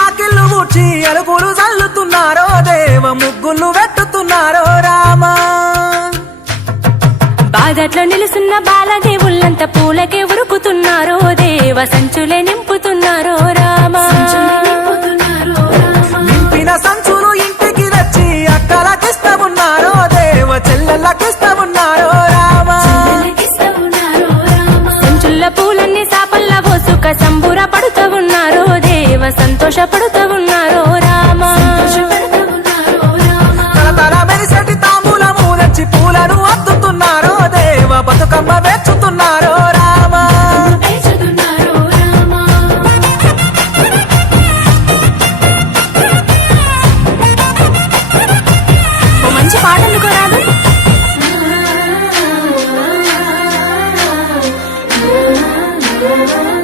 ఆకిళ్ళు ముచ్చి అలుగులు చల్లుతున్నారో దేవ ముగ్గులు వెట్టుతున్నారో రామా. బాదట్లో నిలుసున్న బాలదేవుళ్ళంత పూలకే ఉరుకుతున్నారో దేవ సంచులే నింపుతున్నారో సంతోషపడుతూ ఉన్నారో రామా తల మెరిసటి తాములము తెచ్చి పూలను అద్దుతున్నారో దేవ బతుకమ్మ వేచుతున్నారో రామా మంచి పాటలు కొరాదు Thank you.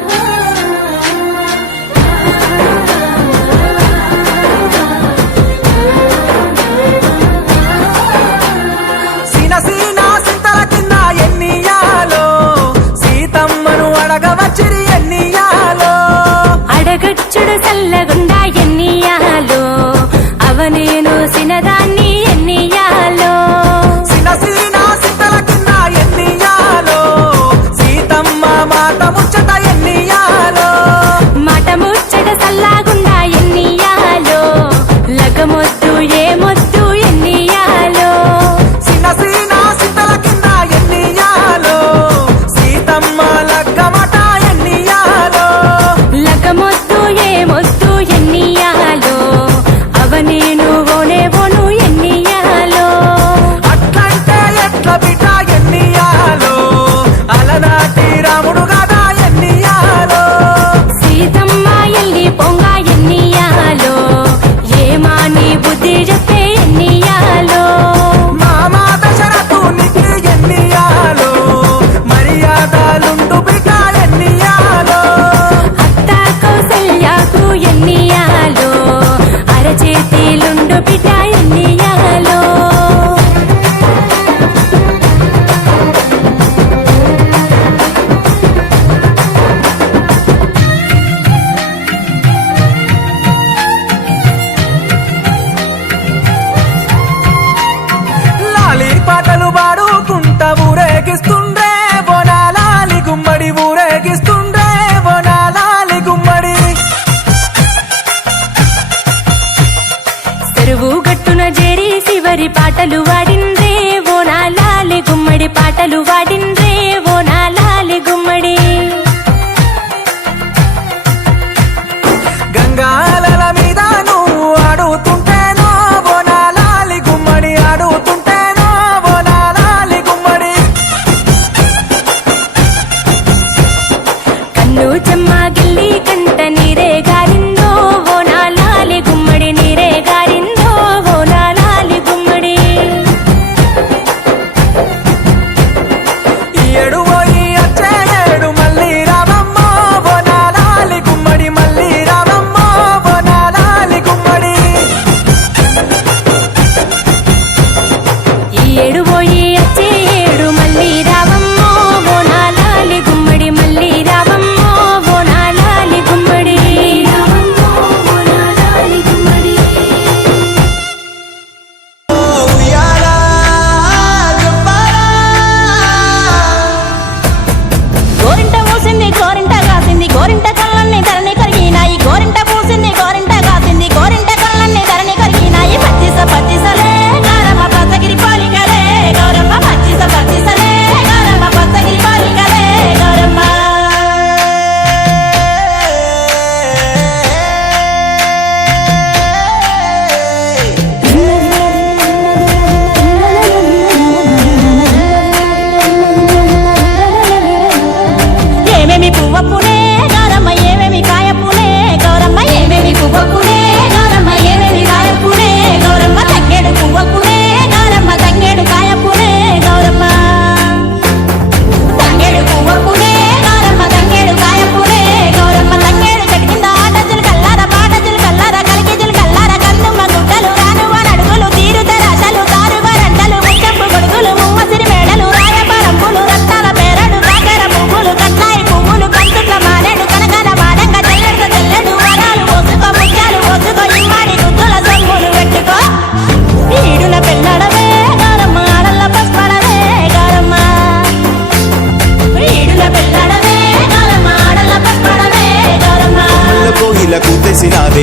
కరువు గట్టున జరి శివరి పాటలు వాడిందే ఓనా లాలి గుమ్మడి పాటలు వాడి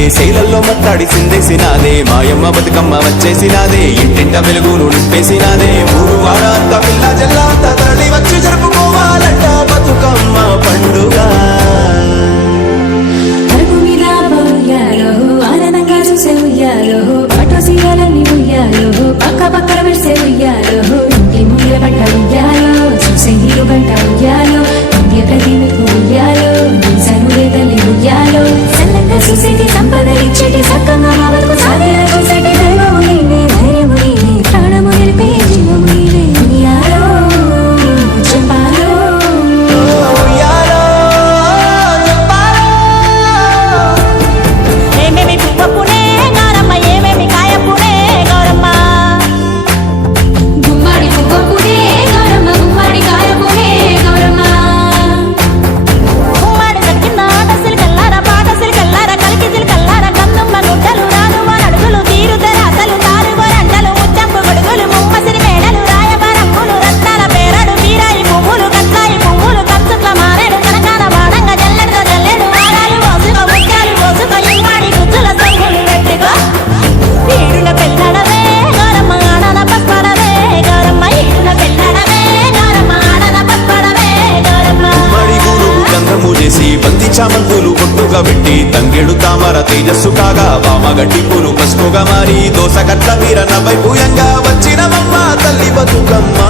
శైలల్లో మత్తాడి సిందేసినాదే. మాయమ్మ బతుకమ్మ వచ్చేసినాదే. ఇంటింట వెలుగును నింపేసినాదే. ఎడు తామర తేజస్సు కాగా వామగడ్డి పూలు పసుపుగా మారి మీర వీర వచ్చిన మమ్మ తల్లి బతుకమ్మా.